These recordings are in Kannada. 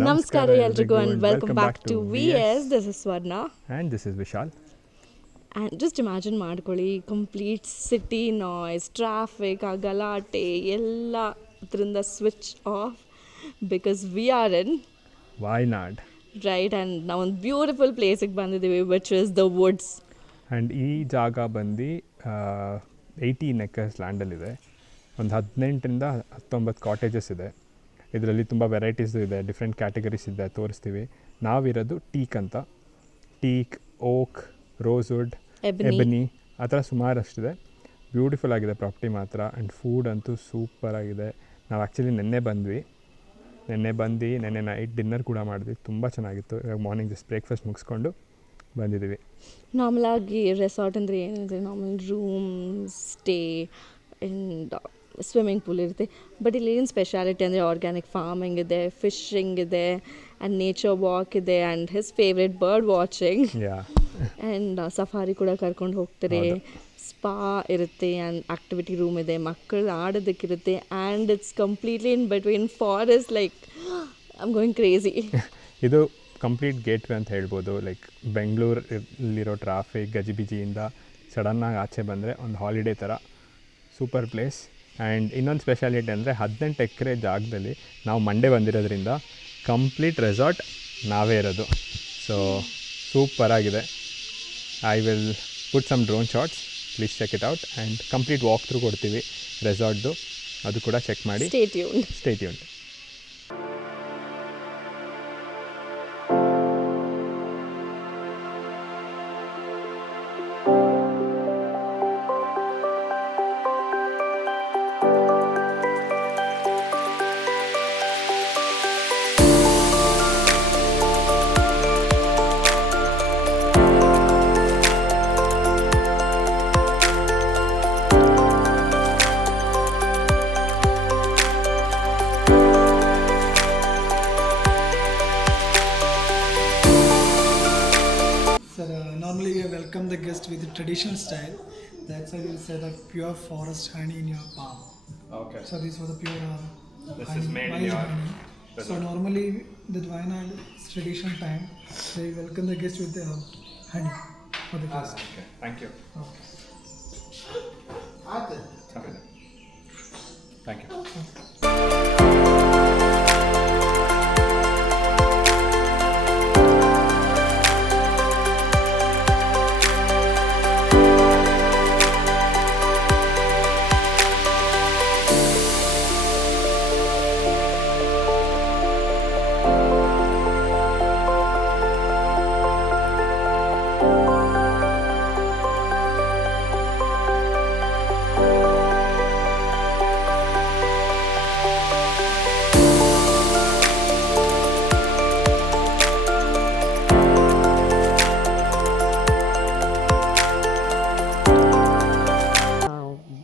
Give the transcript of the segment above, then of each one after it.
Namaskara eldrigu and welcome back to VS. This is Swarna. And this is Vishal. And just imagine ಮಾಡ್ಕೊಳ್ಳಿ ಕಂಪ್ಲೀಟ್ ಸಿಟಿ ನಾಯ್ಸ್ ಟ್ರಾಫಿಕ್ ಆ ಗಲಾಟೆ ಎಲ್ಲ ಅದರಿಂದ switch off because we are in Wayanad right and ನಾವೊಂದು ಬ್ಯೂಟಿಫುಲ್ ಪ್ಲೇಸಿಗೆ ಬಂದಿದ್ದೀವಿ which is the Woods. And ಈ ಜಾಗ ಬಂದು 18 acres ಲ್ಯಾಂಡಲ್ಲಿದೆ. ಒಂದು 18ರಿಂದ 19 ಕಾಟೇಜಸ್ ಇದೆ. ಇದರಲ್ಲಿ ತುಂಬ ವೆರೈಟೀಸ್ ಇದೆ, ಡಿಫ್ರೆಂಟ್ ಕ್ಯಾಟಗರೀಸ್ ಇದೆ, ತೋರಿಸ್ತೀವಿ. ನಾವಿರೋದು ಟೀಕ್ ಅಂತ. ಟೀಕ್, ಓಕ್, ರೋಸ್ವುಡ್, ಎಬನಿ ಆ ಥರ ಸುಮಾರಷ್ಟಿದೆ. ಬ್ಯೂಟಿಫುಲ್ ಆಗಿದೆ ಪ್ರಾಪರ್ಟಿ ಮಾತ್ರ. ಆ್ಯಂಡ್ ಫುಡ್ ಅಂತೂ ಸೂಪರ್ ಆಗಿದೆ. ನಾವು ಆ್ಯಕ್ಚುಲಿ ನಿನ್ನೆ ಬಂದು ನೈಟ್ ಡಿನ್ನರ್ ಕೂಡ ಮಾಡಿದ್ವಿ. ತುಂಬ ಚೆನ್ನಾಗಿತ್ತು. ಇವಾಗ ಮಾರ್ನಿಂಗ್ ಜಸ್ಟ್ ಬ್ರೇಕ್ಫಾಸ್ಟ್ ಮುಗಿಸ್ಕೊಂಡು ಬಂದಿದ್ದೀವಿ. ನಾರ್ಮಲಾಗಿ ರೆಸಾರ್ಟ್ ಅಂದರೆ ಏನಿದೆ, normal room stay and swimming pool ಇರುತ್ತೆ. ಬಟ್ ಇಲ್ಲಿ ಏನು ಸ್ಪೆಷಾಲಿಟಿ ಅಂದರೆ ಆರ್ಗ್ಯಾನಿಕ್ ಫಾರ್ಮಿಂಗ್ ಇದೆ, ಫಿಶಿಂಗ್ ಇದೆ ಆ್ಯಂಡ್ ನೇಚರ್ ವಾಕ್ ಇದೆ and his favourite bird watching and safari ಕೂಡ ಕರ್ಕೊಂಡು ಹೋಗ್ತಾರೆ. ಸ್ಪಾ ಇರುತ್ತೆ ಆ್ಯಂಡ್ ಆ್ಯಕ್ಟಿವಿಟಿ ರೂಮ್ ಇದೆ, ಮಕ್ಕಳು ಆಡೋದಕ್ಕಿರುತ್ತೆ and it's completely in between forest. Like I am going crazy. ಇದು ಕಂಪ್ಲೀಟ್ ಗೇಟ್ವೇ ಅಂತ ಹೇಳ್ಬೋದು. ಲೈಕ್ ಬೆಂಗಳೂರಲ್ಲಿರೋ ಟ್ರಾಫಿಕ್ ಗಜಿಬಿಜಿಯಿಂದ ಸಡನ್ನಾಗಿ ಆಚೆ ಬಂದರೆ ಒಂದು ಹಾಲಿಡೇ ಥರ ಸೂಪರ್ ಪ್ಲೇಸ್. ಆ್ಯಂಡ್ ಇನ್ನೊಂದು ಸ್ಪೆಷಾಲಿಟಿ ಅಂದರೆ 18 ಎಕರೆ ಜಾಗದಲ್ಲಿ ನಾವು ಮಂಡೇ ಬಂದಿರೋದ್ರಿಂದ ಕಂಪ್ಲೀಟ್ ರೆಸಾರ್ಟ್ ನಾವೇ ಇರೋದು. ಸೊ ಸೂಪರಾಗಿದೆ. I will put some drone shots, please check it out. And complete walk through ಕೊಡ್ತೀವಿ ರೆಸಾರ್ಟ್ದು, ಅದು ಕೂಡ ಚೆಕ್ ಮಾಡಿ. Stay tuned. Normally we welcome the guest with the traditional style. That's why we say that pure forest honey in your palm. Okay. So this was the pure This honey, is made in wild your honey. So normally the Wayanad traditional time they welcome the guest with the honey for the guest. Okay. Thank you. Okay. Okay. Thank you.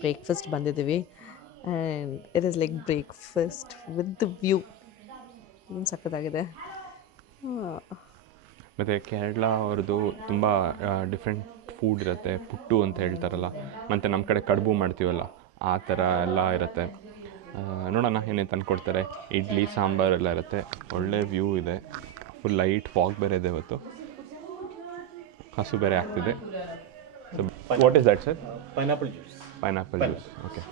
Breakfast ಬಂದಿದ್ದೀವಿ and it is like breakfast with the view. ಏನು ಸಕ್ಕತ್ತಾಗಿದೆ. ಮತ್ತು ಕೇರಳ ಅವ್ರದ್ದು ತುಂಬ ಡಿಫ್ರೆಂಟ್ ಫುಡ್ ಇರುತ್ತೆ. ಪುಟ್ಟು ಅಂತ ಹೇಳ್ತಾರಲ್ಲ, ಮತ್ತು ನಮ್ಮ ಕಡೆ ಕಡುಬು ಮಾಡ್ತೀವಲ್ಲ ಆ ಥರ ಎಲ್ಲ ಇರುತ್ತೆ. ನೋಡೋಣ ಏನೇನು ತಂದುಕೊಡ್ತಾರೆ. ಇಡ್ಲಿ ಸಾಂಬಾರೆಲ್ಲ ಇರುತ್ತೆ. ಒಳ್ಳೆ ವ್ಯೂ ಇದೆ. ಫುಲ್ ಲೈಟ್ ಫಾಗ್ ಬೇರೆ ಇದೆ ಇವತ್ತು. ಹಸು ಬೇರೆ ಆಗ್ತಿದೆ. So what is that sir? Pineapple juice. Pineapple juice. Okay.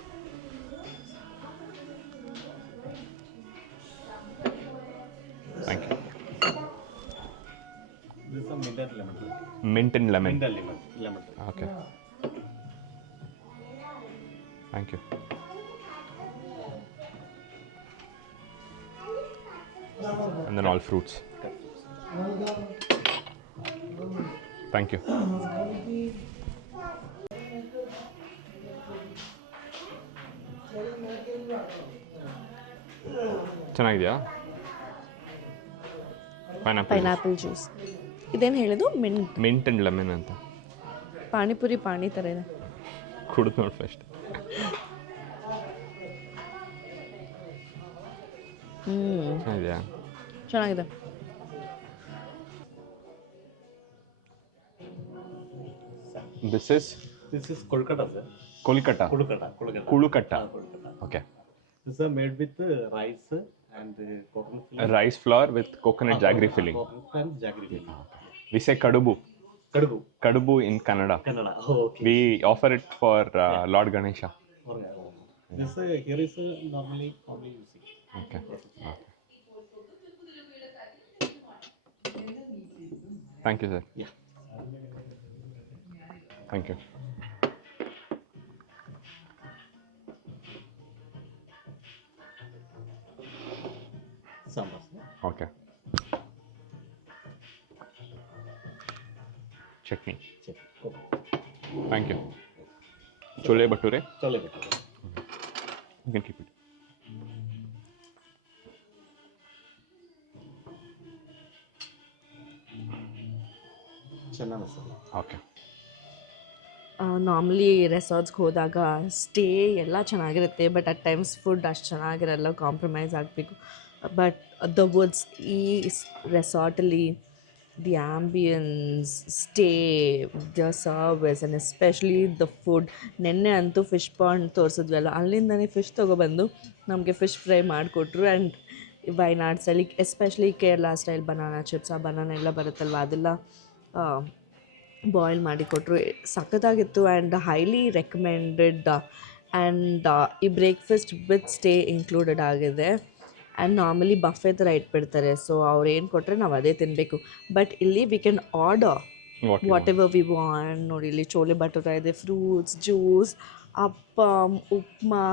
Thank you. This is a mint and lemon. Mint and lemon. Mint and lemon. Okay. Thank you. And then all fruits. Thank you. ಚೆನ್ನಾಗಿದೆಯಾ? Pineapple juice. ಇದೇನು ಹೇಳೋದು? ಮಿಂಟ್ ಆ್ಯಂಡ್ ಲೆಮನ್ ಅಂತ. ಪಾನಿಪುರಿ ಪಾನಿ ಥರ ಇದೆ. ಕುಡಿದು ನೋಡಿ ಫಸ್ಟ್. ಚೆನ್ನಾಗಿದೆಯಾ? ಚೆನ್ನಾಗಿದೆ. This is Kolkata, sir. Kolkata. Kolkata. Kulukata. Okay. This is made with rice And coconut filling. Rice flour with coconut jaggery filling. Coconut and jaggery filling. We say kadubu. Kadubu. Kadubu in Kannada. Kannada. Oh, okay. We offer it for Lord Ganesha. Okay. This here is normally you see. Okay. Thank you, sir. Yeah. Thank you. Sambar. Okay. Chutney. Check. Okay. Thank you. Chole bhature. Chole bhature. You can keep it. Channa masala. Okay. Normally ರೆಸಾರ್ಟ್ಸ್ಗೆ ಹೋದಾಗ ಸ್ಟೇ ಎಲ್ಲ ಚೆನ್ನಾಗಿರುತ್ತೆ, ಬಟ್ ಅಟ್ ಟೈಮ್ಸ್ ಫುಡ್ ಅಷ್ಟು ಚೆನ್ನಾಗಿರಲ್ಲ, ಕಾಂಪ್ರಮೈಸ್ ಆಗಬೇಕು. ಬಟ್ ದ ವುಡ್ಸ್ ಈ ರೆಸಾರ್ಟಲ್ಲಿ the ambience, stay, the service and especially the food. ನೆನ್ನೆ ಅಂತೂ ಫಿಶ್ ಪಾಂಡ್ ತೋರಿಸಿದ್ವಲ್ಲ, ಅಲ್ಲಿಂದನೇ ಫಿಶ್ ತೊಗೊಬಂದು ನಮಗೆ ಫಿಶ್ ಫ್ರೈ ಮಾಡಿಕೊಟ್ರು. And Wayanad style, especially Kerala style banana chips, ಆ ಬನಾನಾ ಎಲ್ಲ ಬರುತ್ತಲ್ವ ಅದೆಲ್ಲ ಬಾಯ್ಲ್ ಮಾಡಿಕೊಟ್ರು. ಸಖತ್ತಾಗಿತ್ತು ಆ್ಯಂಡ್ ಹೈಲಿ ರೆಕಮೆಂಡೆಡ್. ಆ್ಯಂಡ್ ಈ ಬ್ರೇಕ್ಫಾಸ್ಟ್ ವಿತ್ ಸ್ಟೇ ಇನ್ಕ್ಲೂಡೆಡ್ ಆಗಿದೆ. ಆ್ಯಂಡ್ ನಾರ್ಮಲಿ ಬಫೆ ಥರ ಇಟ್ಬಿಡ್ತಾರೆ, ಸೊ ಅವ್ರು ಏನು ಕೊಟ್ಟರೆ ನಾವು ಅದೇ ತಿನ್ನಬೇಕು. ಬಟ್ ಇಲ್ಲಿ we can order what ever we want. ನೋಡಿ, ಇಲ್ಲಿ ಚೋಲೆ ಬಟೂರ ಇದೆ, fruits, juice, appam, upma,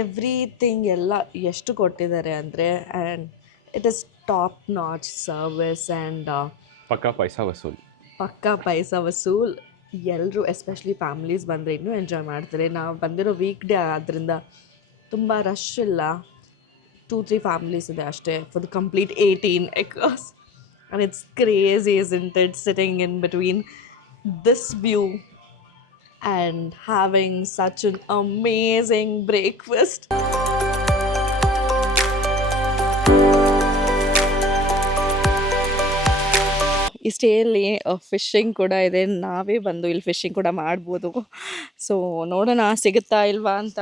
everything ಎಲ್ಲ ಎಷ್ಟು ಕೊಟ್ಟಿದ್ದಾರೆ ಅಂದರೆ. And it is top notch service and ಪಕ್ಕಾ ಪೈಸಾ ವಸೂಲ್. ಪಕ್ಕಾ ಪೈಸಾ ವಸೂಲ್. ಎಲ್ಲರೂ ಎಸ್ಪೆಷಲಿ ಫ್ಯಾಮಿಲೀಸ್ ಬಂದರೆ ಇನ್ನೂ ಎಂಜಾಯ್ ಮಾಡ್ತಾರೆ. ನಾವು ಬಂದಿರೋ ವೀಕ್ ಡೇ ಆದ್ದರಿಂದ ತುಂಬ ರಶ್ ಇಲ್ಲ, 2-3 ಫ್ಯಾಮಿಲೀಸ್ ಇದೆ ಅಷ್ಟೇ for the complete 18 acres. And it's crazy, isn't it, sitting in between this view and having such an amazing breakfast. ಈ ಸ್ಟೇಯಲ್ಲಿ ಫಿಶಿಂಗ್ ಕೂಡ ಇದೆ, ನಾವೇ ಬಂದು ಇಲ್ಲಿ ಫಿಶಿಂಗ್ ಕೂಡ ಮಾಡ್ಬೋದು. ಸೊ ನೋಡೋಣ ಸಿಗುತ್ತಾ ಇಲ್ವಾ ಅಂತ.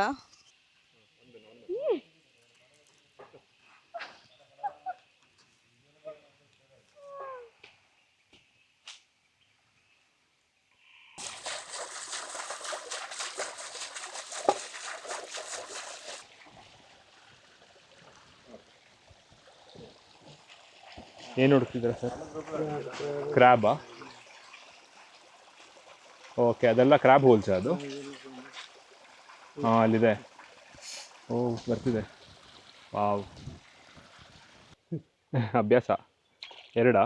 ಏನು ಹುಡುಕ್ತಿದ್ದೀರಾ ಸರ್? ಕ್ರ್ಯಾಬಾ? ಓಕೆ, ಅದೆಲ್ಲ ಕ್ರ್ಯಾಬ್ ಹೋಲ್ಸ ಅದು? ಹಾಂ, ಅಲ್ಲಿದೆ. ಓ, ಬರ್ತಿದೆ. ವಾವ್. ಅಭ್ಯಾಸ ಎರಡಾ?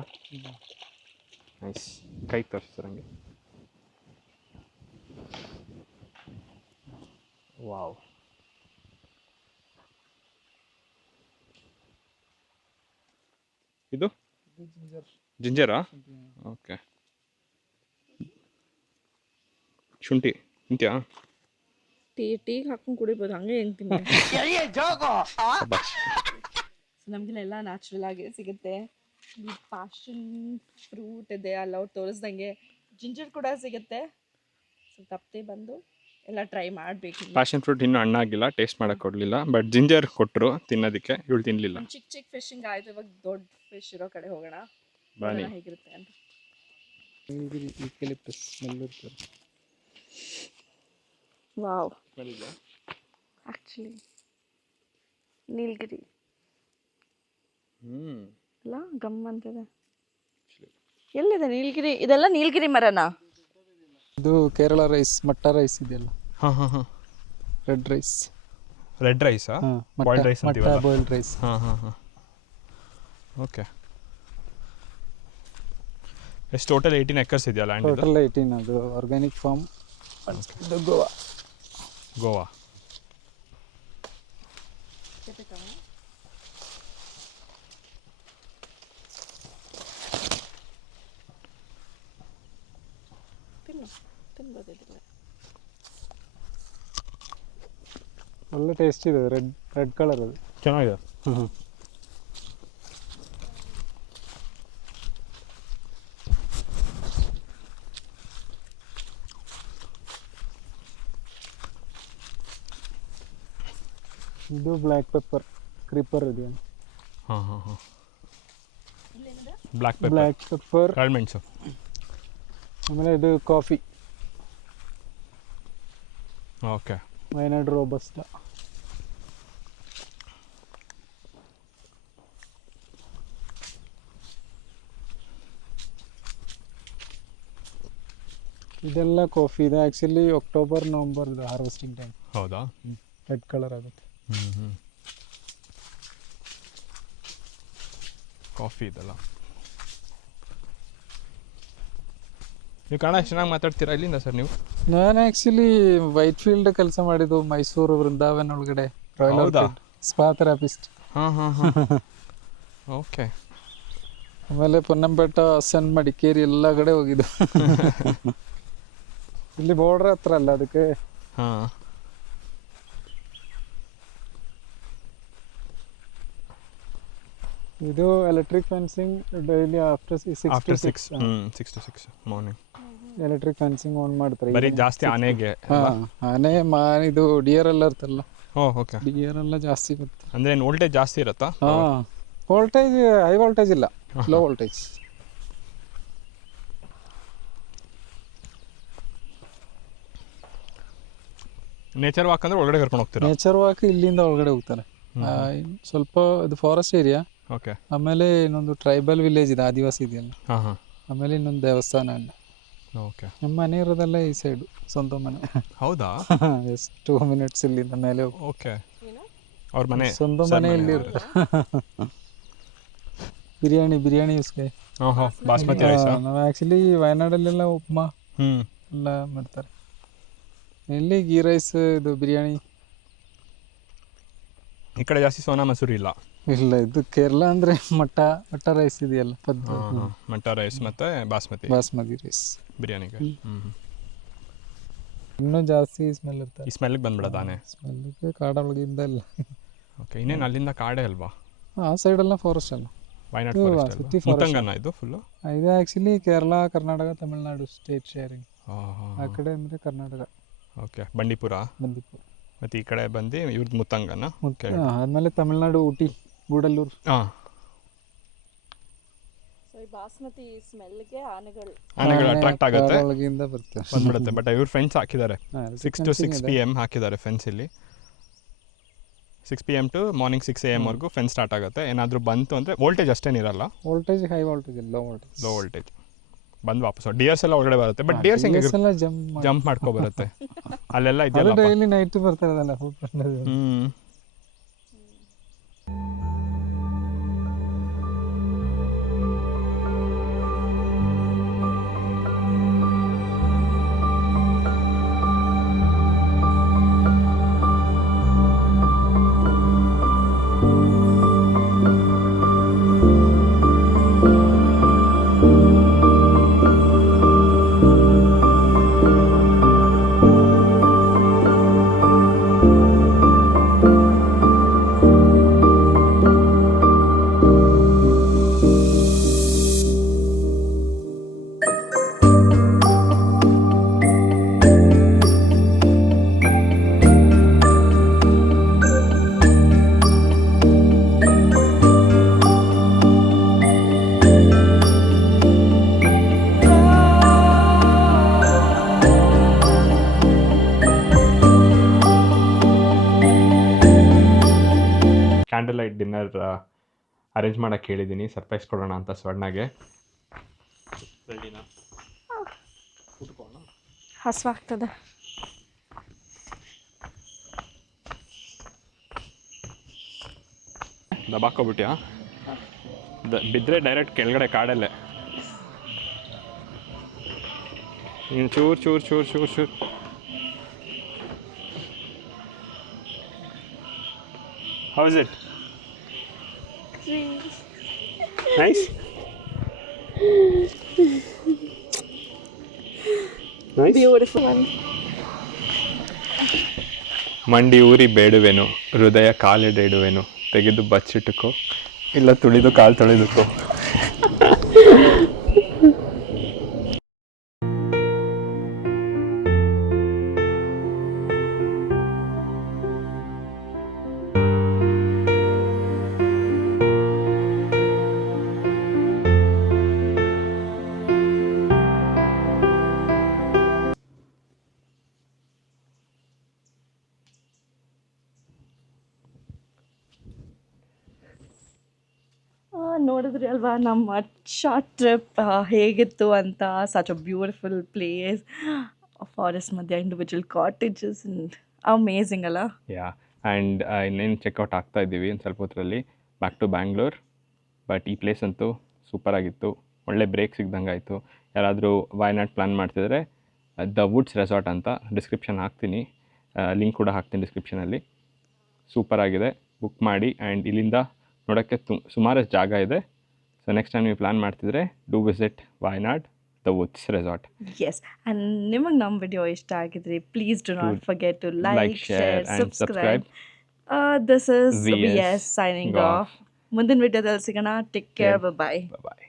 ನೈಸ್. ಕೈ ತೋರಿಸಿ ಸರ್ ಹಂಗೆ. ವಾವ್. ಇದು ಜಿಂಜರಾ? ಓಕೆ. ಶುಂಠಿ ತಿಂತ್ಯಾ? ಟೀಗೆ ಹಾಕೊಂಡು ಕುಡಿಬೋದು, ಹಂಗೆ ಹೆಂಗೆ ತಿಂತೀನಿ. ನಮಗೆಲ್ಲ ನ್ಯಾಚುರಲ್ ಆಗಿ ಸಿಗುತ್ತೆ. ಈ ಪ್ಯಾಷನ್ ಫ್ರೂಟ್ ಇದೆ, ಅಲ್ಲಿ ಅವ್ರು ತೋರಿಸ್ದಂಗೆ ಜಿಂಜರ್ ಕೂಡ ಸಿಗುತ್ತೆ. ಸೊ ತಪ್ಪದೆ ಬಂದು ಎಲ್ಲ ಟ್ರೈ ಮಾಡಬೇಕು. ಪ್ಯಾಷನ್ ಫ್ರೂಟ್ ಇನ್ನೂ ಹಣ್ಣಾಗಿಲ್ಲ, ಟೇಸ್ಟ್ ಮಾಡೋಕ್ಕೆ ಕೊಡಲಿಲ್ಲ. ಬಟ್ ಜಿಂಜರ್ ಕೊಟ್ಟರು ತಿನ್ನೋದಕ್ಕೆ, ಇವಳು ತಿನ್ನಲಿಲ್ಲ. ಚಿಕ್ಕ ಫಿಶಿಂಗ್ ಆಯಿತು, ಇವಾಗ ದೊಡ್ಡ ಫಿಶ್ ಇರೋ ಕಡೆ ಹೋಗೋಣ, ಬನ್ನಿ. ಹೇಗಿರುತ್ತೆ ಅಂತ. ವಾವ್, ಆ್ಯಕ್ಚುಲಿ ನೀಲಗಿರಿ ಅಲ್ಲ, ಗಮ್ ಅಂತಿದೆ. ಎಲ್ಲಿದೆ ನೀಲಗಿರಿ? ಇದೆಲ್ಲ ನೀಲಗಿರಿ ಮರನಾ? ಇದು ಕೇರಳ ರೈಸ್, ಮಟ್ಟ ರೈಸ್ ಇದೆಯಲ್ಲ. ಹಾಂ ಹಾಂ ಹಾಂ. Red rice. ರೆಡ್ ರೈಸಾ? ಬಾಯ್ಲ್ಡ್ ರೈಸ್ ಅಂತೀವಲ್ಲ. Boiled rice. ಹಾಂ ಹಾಂ ಹಾಂ. ಓಕೆ. ಎಷ್ಟು ಟೋಟಲ್ 18 acres ಇದೆಯಾ ಲ್ಯಾಂಡ್? ಟೋಟಲ್ 18. ಅದು ಆರ್ಗ್ಯಾನಿಕ್ ಫಾರ್ಮ್. ಇದು ಗೋವಾ. ಗೋವಾ. ಒಳ್ಳೆ ಟೇಸ್ಟ್ ಇದೆ. ರೆಡ್ ಕಲರ್ ಅದು. ಚೆನ್ನಾಗಿದೆ. ಇದು ಬ್ಲ್ಯಾಕ್ ಪೆಪ್ಪರ್, ಕ್ರೀಪರ್ ಇದೆಯಾ? ಹಾಂ ಹಾಂ ಹಾಂ ಬ್ಲ್ಯಾಕ್ ಪೆಪ್ಪರ್ ಬ್ಲ್ಯಾಕ್ ಪೆಪ್ಪರ್, ಕಾಳುಮೆಣಸು. ಆಮೇಲೆ ಇದು ಕಾಫಿ, ಓಕೆ. ವೈನಾಡ್ ರೋಬಸ್ಟಾ. ಇದೆಲ್ಲ ಕಾಫಿ. ಇದು actually October November harvesting time. ಹೌದಾ? ರೆಡ್ ಕಲರ್ ಆಗುತ್ತೆ. ಕಾಫಿ ಇದೆಲ್ಲ. ನೀವು ಕನ್ನಡ ಚೆನ್ನಾಗಿ ಮಾತಾಡ್ತೀರಾ. ಇಲ್ಲಿಂದ ಸರ್ ನೀವು? ನಾನು ಆ್ಯಕ್ಚುಲಿ ವೈಟ್ ಫೀಲ್ಡ್ ಕೆಲಸ ಮಾಡಿದ್ದು ಮೈಸೂರು ವೃಂದಾವನ್ ಒಳಗಡೆ, ರಾಯಲ್ ಹೌದಾ? Spa therapist. ಹಾಂ ಹಾಂ ಹಾಂ ಓಕೆ. ಆಮೇಲೆ ಪೊನ್ನಂಪೇಟ, ಹಾಸನ್, ಮಡಿಕೇರಿ ಎಲ್ಲ ಕಡೆ ಹೋಗಿದ್ದು. ಇಲ್ಲಿ ಬೋರ್ಡ್ರ್ ಹತ್ರ ಅಲ್ಲ, ಅದಕ್ಕೆ. ಹಾಂ. ಇದು electric fencing daily after after 6 to 6 morning electric fencing on ಮಾಡ್ತಾರೆ. ಬರೀ ಜಾಸ್ತಿ ಆನೆಗೆ. ಹಾಂ, ಆನೆ ಇದು ಡಿಯರ್ ಎಲ್ಲ ಇರ್ತಲ್ಲ. ಓಕೆ. ಡಿಯರ್ ಎಲ್ಲ ಜಾಸ್ತಿ ಬರುತ್ತೆ. ಅಂದರೆ ಏನು ವೋಲ್ಟೇಜ್ ಜಾಸ್ತಿ ಇರುತ್ತಾ? ಹಾಂ, ವೋಲ್ಟೇಜ್ ಹೈ ವೋಲ್ಟೇಜ್ ಇಲ್ಲ, ಲೋ ವೋಲ್ಟೇಜ್. ನೇಚರ್ ವಾಕ್ ಅಂದರೆ ಒಳಗಡೆ ಕರ್ಕೊಂಡು ಹೋಗ್ತೀರಾ? ನೇಚರ್ ವಾಕ್ ಇಲ್ಲಿಂದ ಒಳಗಡೆ ಹೋಗ್ತಾರೆ. ಸ್ವಲ್ಪ ಇದು ಫಾರೆಸ್ಟ್ ಏರಿಯಾ. ಓಕೆ. ಆಮೇಲೆ ಇನ್ನೊಂದು ಟ್ರೈಬಲ್ ವಿಲೇಜ್ ಇದೆ, ಆದಿವಾಸಿ ಇದೆಯಲ್ಲ. ಹಾಂ ಹಾಂ. ಆಮೇಲೆ ಇನ್ನೊಂದು ದೇವಸ್ಥಾನ ಇಲ್ಲ. ಓಕೆ. ನಮ್ಮ ಮನೆ ಇರೋದೆಲ್ಲ ಈ ಸೈಡು, ಸ್ವಂತ ಮನೆ. ಹೌದಾ? ಎಷ್ಟು 2 minutes ಇಲ್ಲಿಂದ ಮೇಲೆ ಹೋಗಿ. ಓಕೆ. ಅವ್ರ ಮನೆ ಸ್ವಂತ ಮನೆ ಇಲ್ಲಿ ಇರುತ್ತೆ. ಬಿರಿಯಾನಿ ಯೂಸ್ಗೆ. ಓಹೋ, ಬಾಸ್ಮತಿ ರೈಸ್. ನಾವು ಆ್ಯಕ್ಚುಲಿ ವಯನಾಡಲ್ಲೆಲ್ಲ ಉಪ್ಮಾ ಎಲ್ಲ ಮಾಡ್ತಾರೆ. ಇಲ್ಲಿ ಗೀ ರೈಸ್, ಇದು ಬಿರಿಯಾನಿ. ಈ ಕಡೆ ಜಾಸ್ತಿ ಸೋನಾ ಮಸೂರಿ ಇಲ್ಲ. ಇಲ್ಲ, ಇದು ಕೇರಳ ಅಂದರೆ ಮಟ್ಟ ರೈಸ್ ಇದೆಯಲ್ಲ, ಮಟ್ಟ ರೈಸ್ ಮತ್ತು ಬಾಸ್ಮತಿ ರೈಸ್ ಬಿರಿಯಾನಿಗೆ. ಇನ್ನೂ ಜಾಸ್ತಿ ಸ್ಮೆಲ್ ಇರ್ತದೆ. ಈ ಸ್ಮೆಲ್ಗೆ ಬಂದ್ಬಿಡೋದಾನೆ. ಸ್ಮೆಲ್ಗೆ ಕಾಡೊಳಗಿಂದ ಇಲ್ಲ. ಓಕೆ. ಇನ್ನೇನು ಅಲ್ಲಿಂದ ಕಾಡೇ ಅಲ್ವಾ? ಆ ಸೈಡೆಲ್ಲ ಫಾರೆಸ್ಟ್ ಅಲ್ಲ. ವಯನಾಡ್ ಫಾರೆಸ್ಟ್ ಮುತ್ತಂಗನ ಇದು ಫುಲ್ಲು? ಇದು actually Kerala, Karnataka, Tamil Nadu state sharing. ಆ ಕಡೆ ಅಂದರೆ ಕರ್ನಾಟಕ. ಓಕೆ. ಬಂಡೀಪುರ. ಮತ್ತು ಈ ಕಡೆ ಬಂದು ಇವ್ರದ್ದು ಮುತ್ತಂಗನ. ಆದಮೇಲೆ ತಮಿಳ್ನಾಡು, ಊಟಿ, ಗೂಡಲ್ಲೂರು. ಹಾಂ. ಬಾಸ್ಮತಿ ಸ್ಮೆಲ್ಗೆ ಆನೆಗಳು ಅಟ್ರಾಕ್ಟ್ ಆಗುತ್ತೆ, ಒಳಗಿಂದ ಬರ್ತವೆ, ಬಂದ್ಬಿಡುತ್ತೆ. ಬಟ್ ಇವ್ರು ಫೆನ್ಸ್ ಹಾಕಿದ್ದಾರೆ. 6 to 6 PM ಹಾಕಿದ್ದಾರೆ ಫೆನ್ಸ್ ಇಲ್ಲಿ. 6 PM to ಮಾರ್ನಿಂಗ್ 6 AM ವರೆಗೂ ಫೆನ್ಸ್ ಸ್ಟಾರ್ಟ್ ಆಗುತ್ತೆ. ಏನಾದರೂ ಬಂತು ಅಂದರೆ ವೋಲ್ಟೇಜ್ ಅಷ್ಟೇನಿರಲ್ಲ. ವೋಲ್ಟೇಜ್ ಹೈ ವೋಲ್ಟೇಜ್ ಇಲ್ಲ, ಲೋ ವೋಲ್ಟೇಜ್. ಬಂದು ವಾಪಸ್ ಡಿಯರ್ಸ್ ಎಲ್ಲ ಒಳಗಡೆ ಬರುತ್ತೆ. ಬಟ್ ಡಿಯರ್ಸ್ ಹೆಂಗೆ ಜಂಪ್ ಮಾಡ್ಕೊ ಬರುತ್ತೆ ಅಲ್ಲೆಲ್ಲ ಇದೆಯಲ್ಲ. ಡೈಲಿ ನೈಟ್ ಬರ್ತಾರಲ್ಲ. ಕ್ಯಾಂಡಲ್ ಲೈಟ್ ಡಿನ್ನರ್ ಅರೇಂಜ್ ಮಾಡೋಕ್ಕೆ ಹೇಳಿದ್ದೀನಿ, ಸರ್ಪ್ರೈಸ್ ಕೊಡೋಣ ಅಂತ ಸ್ವರ್ಣಗೆ. ಹಸುವಾಗ್ತದೆ. ದಬಾಕೋಬಿಟ್ಯಾ? ಬಿದ್ದರೆ ಡೈರೆಕ್ಟ್ ಕೆಳಗಡೆ ಕಾಡಲ್ಲೇ. ನೀನು ಚೂರು. How is it? Nice? Nice? Beautiful one. ಮಂಡಿ ಊರಿ ಬೇಡುವೆನು, ಹೃದಯ ಕಾಲಿಡಿಡುವೆನು, ತೆಗೆದು ಬಚ್ಚಿಟ್ಟುಕೋ, ಇಲ್ಲ ತುಳಿದು ಕಾಲು ತೊಳೆದುಕೋ. ನೋಡಿದ್ರಿ ಅಲ್ವಾ ನಮ್ಮ ಶಾರ್ಟ್ ಟ್ರಿಪ್ ಹೇಗಿತ್ತು ಅಂತ. Such a beautiful place, forest ಮಧ್ಯೆ ಇಂಡಿವಿಜುವಲ್ ಕಾಟೇಜಸ್ ಅಂಡ್ ಅಮೇಝಿಂಗ್ ಅಲ್ಲ. ಯಾ ಆ್ಯಂಡ್ ಇನ್ನೇನು ಚೆಕ್ಔಟ್ ಆಗ್ತಾ ಇದ್ದೀವಿ ಒಂದು ಸ್ವಲ್ಪ ಹೊತ್ತರಲ್ಲಿ ಬ್ಯಾಕ್ ಟು ಬ್ಯಾಂಗ್ಳೂರ್. ಬಟ್ ಈ ಪ್ಲೇಸ್ ಅಂತೂ ಸೂಪರಾಗಿತ್ತು, ಒಳ್ಳೆ ಬ್ರೇಕ್ ಸಿಗ್ದಂಗೆ ಆಯಿತು. ಯಾರಾದರೂ ವಾಯ್ನಾಡ್ ಪ್ಲ್ಯಾನ್ ಮಾಡ್ತಿದ್ರೆ ದ ವುಡ್ಸ್ ರೆಸಾರ್ಟ್ ಅಂತ ಡಿಸ್ಕ್ರಿಪ್ಷನ್ ಹಾಕ್ತೀನಿ, ಲಿಂಕ್ ಕೂಡ ಹಾಕ್ತೀನಿ ಡಿಸ್ಕ್ರಿಪ್ಷನಲ್ಲಿ. ಸೂಪರಾಗಿದೆ, ಬುಕ್ ಮಾಡಿ. ಆ್ಯಂಡ್ ಇಲ್ಲಿಂದ ನೋಡೋಕ್ಕೆ ಸುಮಾರಷ್ಟು ಜಾಗ ಇದೆ. ಸೊ ನೆಕ್ಸ್ಟ್ ಟೈಮ್ ನೀವು ಪ್ಲ್ಯಾನ್ ಮಾಡ್ತಿದ್ರೆ do visit Wayanad the woods resort. Yes, and ನಿಮಗೆ ನಮ್ಮ ವಿಡಿಯೋ ಇಷ್ಟ ಆಗಿದ್ರೆ please do not forget to like, like, share share, and subscribe. subscribe. This is VS VS signing off. Off. ಮುಂದಿನ ವಿಡಿಯೋದಲ್ಲಿ ಸಿಗೋಣ. Take care, bye. Bye-bye.